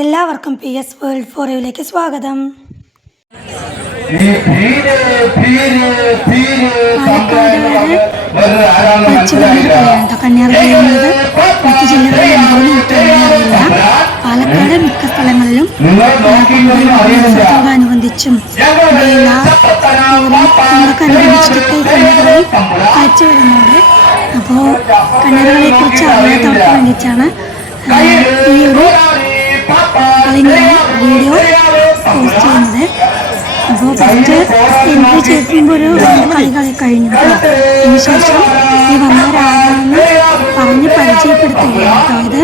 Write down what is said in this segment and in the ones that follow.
എല്ലാവർക്കും PS world ഫോറിലേക്ക് സ്വാഗതം. കന്യാർ കഴിയുന്നത് മറ്റു ജില്ലകളിൽ ഉണ്ടോയെന്ന് എനിക്കറിയില്ല. പാലക്കാട് മിക്ക സ്ഥലങ്ങളിലും മഹോത്സവത്തോടനുബന്ധിച്ചും അനുബന്ധിച്ചിട്ടൊക്കെ ഈ കന്യാറുകളി കാഴ്ച വരുന്നുണ്ട്. അപ്പോൾ കന്യാറുകളെ കുറിച്ച് അറിയാത്തവർക്ക് വേണ്ടിയിട്ടാണ് ഈ ഒരു വീഡിയോ പോസ്റ്റ് ചെയ്യുന്നത്. അപ്പോൾ ഫസ്റ്റ് എൻട്രി ചെയ്യുമ്പോൾ ഒരു കളി കഴിഞ്ഞു. അതിനുശേഷം ഈ വന്നവരാണെന്ന് പറഞ്ഞ് പരിചയപ്പെടുത്തുകയാണ് കേട്ടോ. ഇത്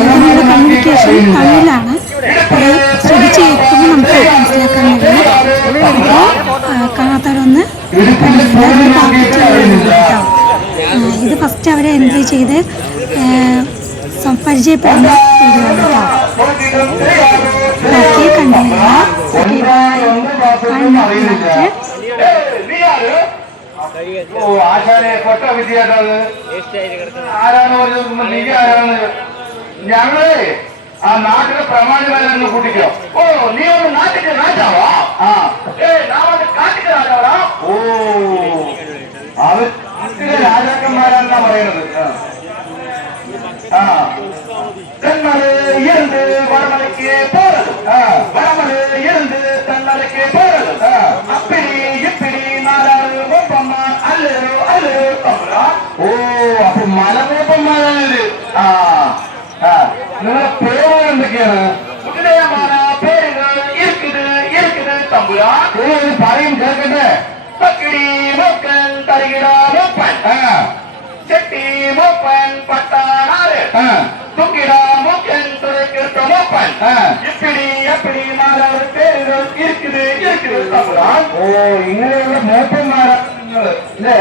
ഇതിനുള്ള കമ്മ്യൂണിക്കേഷൻ തമിഴിലാണ്. അത് ശ്രദ്ധിച്ച് കേൾക്കുമ്പോൾ നമുക്ക് മനസ്സിലാക്കാൻ കഴിയും. അപ്പോൾ കാണാത്തവരൊന്ന് കേട്ടോ. ഇത് ഫസ്റ്റ് അവരെ എൻട്രി ചെയ്ത് പരിചയപ്പെടുന്ന വീഡിയോ ആണ് കേട്ടോ. ഓക്കെ, കണ്ടുവരിക. ഞങ്ങള് ആ നാട്ടിലെ പ്രമാണിമാരെന്ന് കൂട്ടിക്കോ. ഓ, നീ ഒന്ന് നാട്ടിക്ക് രാജാവാ? കാട്ടിക്ക് രാജാവാ? ഓ, അത് നാട്ടിലെ രാജാക്കന്മാരാണെന്നാ പറയുന്നത്. தென்மலை இருந்து வடமலைக்கு போறது, வடமலை இருந்து தென்மலைக்கு போறது. அப்படி இப்படி நாலாறு மூப்பம்மா அல்லு அல்லு தமிழா. ஓ, அப்ப மலை மூப்பம்மாது. നിങ്ങളെ പേര് എന്തൊക്കെയാണ്? ഉദയமான പേരുകൾ இருக்குது இருக்குது തമ്പുരാ. പറയും കേൾക്കട്ടെ. പക്കിടി മൂക്കൻ തരികിട മൂപ്പൻ, ചെട്ടി മൂപ്പൻ പട്ടാനാര്, തുക്കിട മൂക്കൻ തുറക്കിട്ട മൂപ്പൻ. ഇപ്പിടി എപ്പിടി നാലാറ് പേരുകൾ இருக்குது இருக்குது തമ്പുരാ. ഓ, ഇങ്ങനെയുള്ള മൂപ്പന്മാരാണ് നിങ്ങൾ അല്ലേ?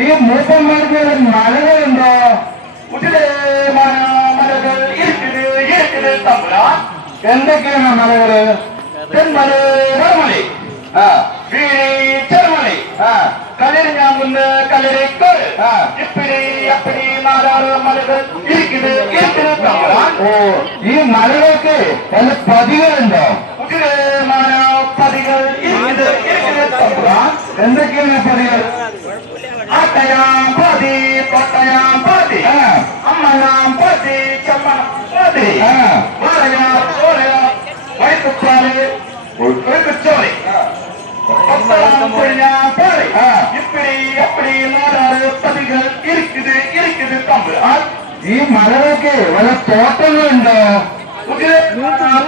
ഈ മൂപ്പന്മാർക്ക് മലകളുണ്ടോ? ഉദയமான മലകൾ இருக்குது இருக்குது തമ്പുരാ. എന്തൊക്കെയാണ് മലകള്? തെന്മല, വടമലൈ, വീഴി, ചെറുമലൈ, കളരിഞ്ഞാങ്കുന്ന്, കളരിക്കോട്, ഇപ്പിടി അപ്പിടി നാലാറ് മലകൾ இருக்குது இருக்குது തമ്പുരാ. ഓ, ഈ മലകൾക്ക് വല്ല പതികളുണ്ടോ? ഉദയமான പതികൾ இருக்குது இருக்குது തമ്പുരാ. എന്തൊക്കെയാണ് പതികൾ? ആട്ടയാം പതി, പൊട്ടയാം പതി, അമ്മനാം പതി, ചമ്മനം പതി, വാഴയാ ചോരയാ വൈകുപ്പാല് ചോറി, ഇപ്പിടി അപ്പിടി നാലാറ് പതികൾ இருக்குது இருக்குது തമ്പുരാ. ഈ മലകൾക്ക് വല്ല തോട്ടങ്ങളുണ്ടോ?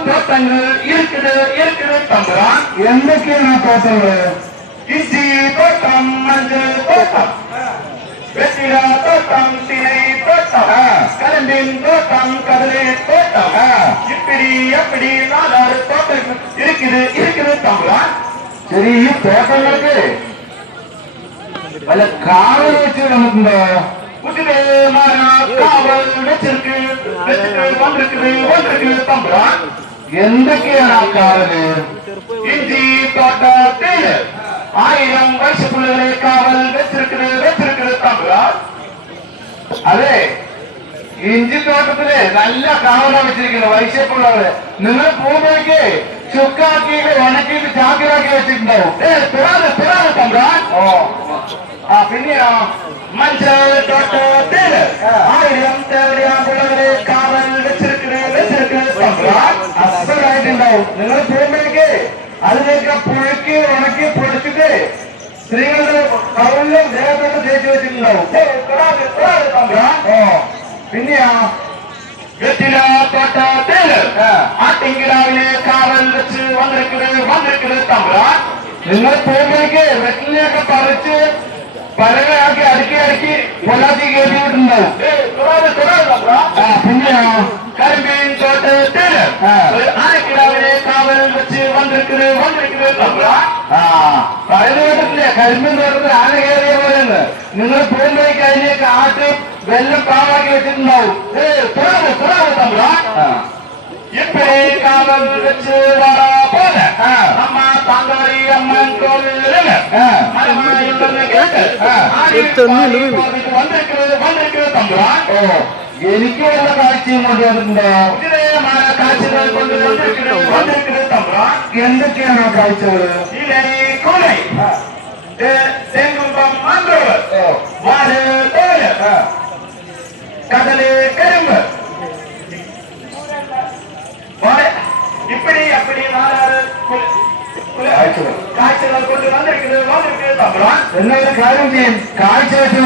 തോട്ടങ്ങൾ இருக்குது இருக்குது തമ്പുരാ. എന്തൊക്കെയാണ് ആ തോട്ടങ്ങള്? ഇഞ്ചി തോട്ടം, മഞ്ഞൾ തോട്ടം, വെറ്റില തോട്ടം, തിനൈ തോട്ടം, കരമ്പിൻ തോട്ടം, കടലി തോട്ടം, ഇപ്പിടി അപ്പിടി നാലാറ് തോട്ടങ്ങൾ இருக்குது இருக்குது തമ്പുരാ. ശരി, ഈ തോട്ടങ്ങൾക്ക് വല്ല കാവൽ വെച്ച് കണ്ടിട്ടുണ്ടോ? കാവൽ വെച്ചിട്ട് വന്നിരിക്കുന്നത് തമ്പുരാ. എന്തൊക്കെയാണ് ആ കാവല്? ഇഞ്ചി തോട്ടത്തില് 1000 വയസ്സുപിള്ളകളെ കാവൽ വെച്ചിരിക്കുന്നത് തമ്പുരാ. അതെ, ഇഞ്ചിത്തോട്ടത്തില് നല്ല കാവലാണ് വെച്ചിരിക്കുന്നത് വൈശ്യപ്പിള്ളകള്. നിങ്ങൾ പോകുമ്പോഴേക്ക് ചുക്കാക്കിയിട്ട് ഉണക്കിയിട്ട് ചാക്കിലാക്കി വെച്ചിട്ടുണ്ടാവും. പിറാതെ തമ്പുരാ. ഓ, പിന്നെയോ മഞ്ചൾ തോട്ടത്തില് 1000 പിള്ളകളെ കാവൽ വെച്ചിരിക്കുന്നത് തമ്പുരാ. അസലായിട്ടുണ്ടാവും. നിങ്ങൾ പോകുമ്പോഴേക്ക് അതിനൊക്കെ പുഴുക്കി ഉണക്കി പൊടിച്ചിട്ട് സ്ത്രീകളുടെ കൗലിലും ദേഹത്തൊക്കെ തേച്ച് വെച്ചിട്ടുണ്ടാവും. ഓ, പിന്നെയാ വെറ്റില തോട്ടത്തില് ആട്ടിൻകിടാവിനെ കാവൽ വെച്ച് വന്നിരിക്കുന്നത് തമ്പുരാ. നിങ്ങൾ പോകുമ്പോഴേക്ക് വെറ്റിലയൊക്കെ പറിച്ച് പരകയാക്കി അടുക്കി കൊല്ലാത്തി കയറ്റിയിട്ടുണ്ടാവും. പിന്നെയാ കരിമ്പീൻ തോട്ടത്തില് ആനക്കിടാവിനെ കാവൽ വെച്ച് വന്നിരിക്കുന്നത് തമ്പുരാ. പറയുന്ന കേട്ടിട്ടില്ലേ? കരിമ്പീൻ തോട്ടത്തിൽ ആന കയറിയ പോലെന്ന്. നിങ്ങൾ പോകുമ്പോഴേക്ക് അതിലേക്ക് ആട്ട് വെല്ലം പാവാക്കി വെച്ചിട്ടുണ്ടാവും. തുറന്ന് തമ്പുരാ. ഇപ്പിടി കാവൽ വെച്ച് പോലെ അമ്മ താങ്കാരി അമ്മൻ കോവിലില് വന്നിരിക്കുന്നത് തമ്പുരാ. ഓ, എനിക്ക് വല്ല കാഴ്ചയും കൊണ്ടുവന്നിട്ടുണ്ടോ? ഇതിലേമായ കാഴ്ചകൾ കൊണ്ടുവന്നിട്ടുണ്ട് തമ്പ്രാൻ. എന്തൊക്കെയാണ് ആ കാഴ്ചകള്? കൊലൈ, തെങ്ങുമ്പം മാന്തോട്, വാല് തോല്, കടല് കരിമ്പ്, இப்படி அப்படி 4 காய்ச்சல் கொண்டு வந்திருக்கிறது தம்பரான். എന്നൊരു കാര്യം ചെയ്യും, കാഴ്ച വെച്ചു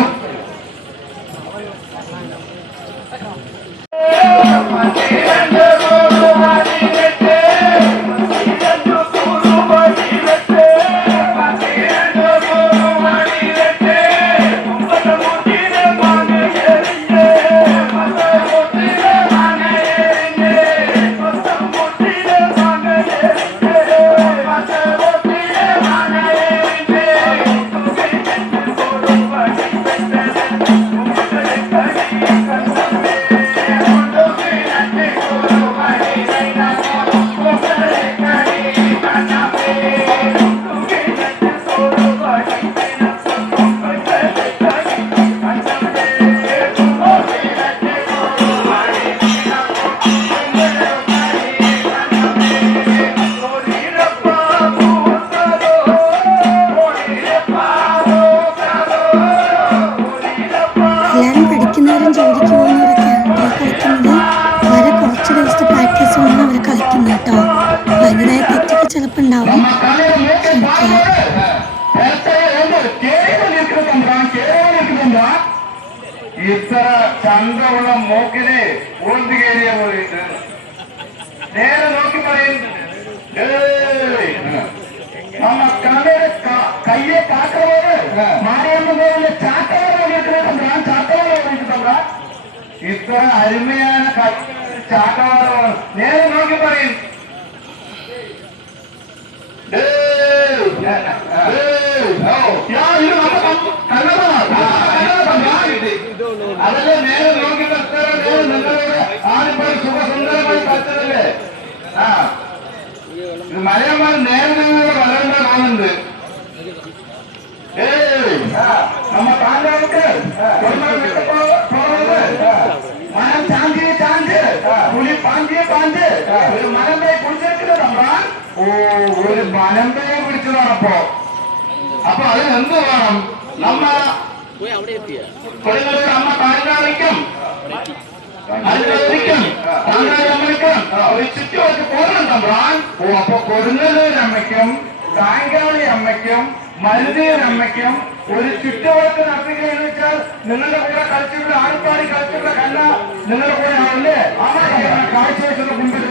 ഇത്ര ചന്തമുള്ള മൂക്കിന് ഊന്തി കയറിയ പോയിട്ട് നേരെ നോക്കി പറയുന്നു, നമ്മ കലയുടെ കയ്യെ കാക്കവര് മാറിയെന്ന് പോലെ ചാക്കവരെ ഓടിയിട്ടുണ്ടാ, ചാക്കവരെ ഓടിയിട്ടുണ്ടാ. ഇത്ര അരുമയാണ് ചാക്കവര. നേരെ നോക്കി പറയും, അതല്ലേ നേരെ നോക്കി ആണിപ്പോൾ സുഖസുന്ദരമായി കളിച്ചതല്ലേ. മലയന്മാർ നേരെ നിങ്ങളുടെ വളരുന്ന കാണുന്നുണ്ട്. നമ്മ താങ്കൾക്ക് മനം ചാഞ്ചിയെ ചാഞ്ച്, പുലി പാഞ്ചിയെ പാഞ്ച്, ഒരു മലമ്പയെ കുടിച്ചിരിക്കുന്നത് തമ്പാൻ. ഓ, ഒരു മലമ്പയെ പിടിച്ചതാണപ്പോ. അപ്പൊ അതിനെന്ത് വേണം? നമ്മ അമ്മ താങ്കാളിക്കും അമ്മയ്ക്കും ഒരു ചുറ്റുവർക്ക് പോകണം തമ്പാൻ. ഓ, അപ്പൊ കൊടുങ്ങല്ലൂരമ്മയ്ക്കും താങ്കാളി അമ്മയ്ക്കും മരുതിയൊരമ്മയ്ക്കും ഒരു ചുറ്റുവർക്ക് നടത്തുകയെന്ന് വെച്ചാൽ നിങ്ങളുടെ കൂടെ കളിച്ചിട്ടുള്ള ആൾക്കാരി കളിച്ചിട്ടുള്ള കല്ല നിങ്ങളുടെ കൂടെ ആണല്ലേ? ആ കാഴ്ച വെച്ചുള്ള മുമ്പിൽ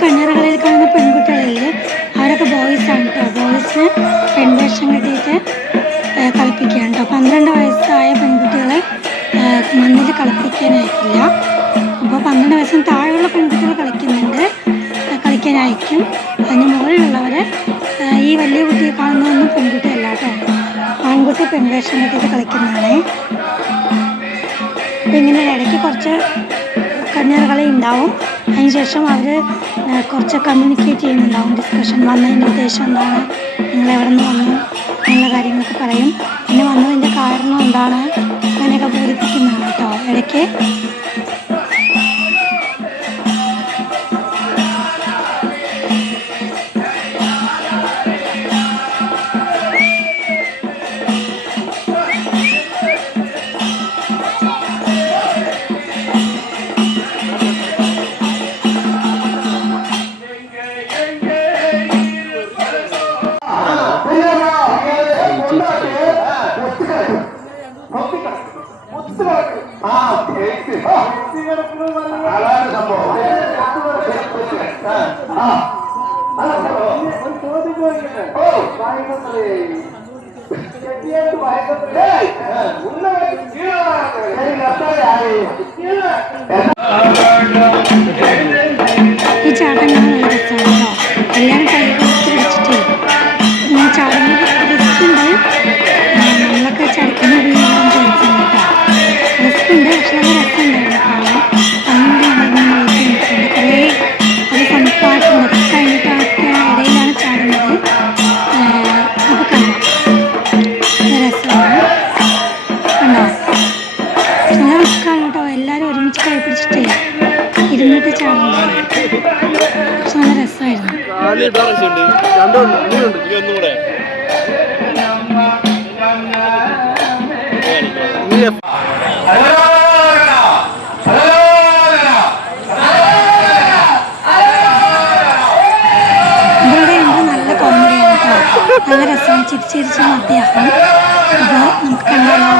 കണ്ണറകളിൽ കാണുന്ന പെൺകുട്ടികളിൽ അവരൊക്കെ ബോയ്സാണ് കേട്ടോ. ബോയ്സിന് പെൺവേഷം കെട്ടിയിട്ട് കളിപ്പിക്കുകയാണ് കേട്ടോ. 12 വയസ്സായ പെൺകുട്ടികളെ മണ്ണിൽ കളിപ്പിക്കാനായിട്ടില്ല. അപ്പോൾ 12 വയസ്സിന് താഴെയുള്ള പെൺകുട്ടികൾ കളിക്കാനായിരിക്കും. അതിന് മുകളിലുള്ളവർ ഈ വലിയ കുട്ടിയെ കാണുന്നതൊന്നും പെൺകുട്ടിയല്ല കേട്ടോ, ആൺകുട്ടി പെൺവേഷം കെട്ടിയിട്ട് കളിക്കുന്നതാണ്. അപ്പോൾ ഇങ്ങനെ ഇടയ്ക്ക് കുറച്ച് കണ്ണീറുകളി ഉണ്ടാവും. അതിനുശേഷം അവർ കുറച്ച് കമ്മ്യൂണിക്കേറ്റ് ചെയ്യുന്നുണ്ടാവും. ഡിസ്കഷൻ, വന്നതിൻ്റെ ഉദ്ദേശം എന്താണ്, നിങ്ങൾ എവിടെ നിന്ന് വന്നു എന്നുള്ള കാര്യങ്ങളൊക്കെ പറയും. പിന്നെ വന്നതിൻ്റെ കാരണം എന്താണ് അങ്ങനെയൊക്കെ ബോധിപ്പിക്കുന്നതാണ് കേട്ടോ ഇടയ്ക്ക്. ഈ ചാട്ടം കാണാൻ നല്ല രസമാണ് കേട്ടോ. എല്ലാവരും കൈകൾ പിടിച്ചിട്ട് ഇങ്ങനെ ചാടുമ്പോൾ റിസ്ക് ഉണ്ട്. നമ്മളൊക്കെ ചടിക്കുന്ന ഒരു ചാൻസ് ഉണ്ട് കേട്ടോ. റിസ്ക് ഉണ്ട്, പക്ഷെ നല്ല രസമുണ്ടായിരുന്നു കാണാൻ. കണ്ണുകൊണ്ട് കുറേ ഒരു സംസ്ഥാനത്തുണ്ട് കഴിഞ്ഞിട്ടൊക്കെ ഇടയിലാണ് ചാടുന്നത്. അപ്പോൾ കാണാം, നല്ല രസമാണ് കണ്ടോ. നല്ല റിസ്ക്കാണ് കേട്ടോ. എല്ലാവരും ഒരുമിച്ച് കൈ പിടിച്ചിട്ടേ ഇരുന്നിട്ട് ചാടുന്നത്. പക്ഷെ നല്ല രസമായിരുന്നു. ഇവിടെ ഉണ്ട് നല്ല കോമഡിയാണ് കേട്ടോ. നല്ല രസമാണ്, ചിരിച്ചിരിച്ച് മതിയാക്കും. അപ്പോൾ നമുക്ക് കണ്ടാലോ.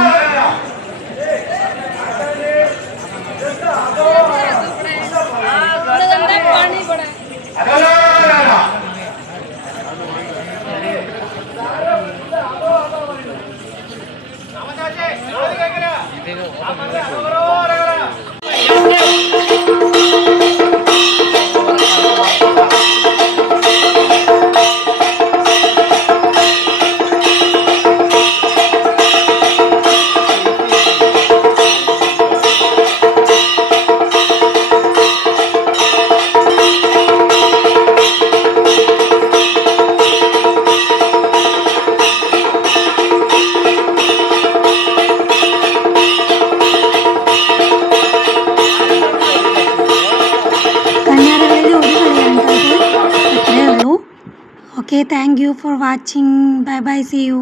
Okay, thank you for watching. Bye bye, see you.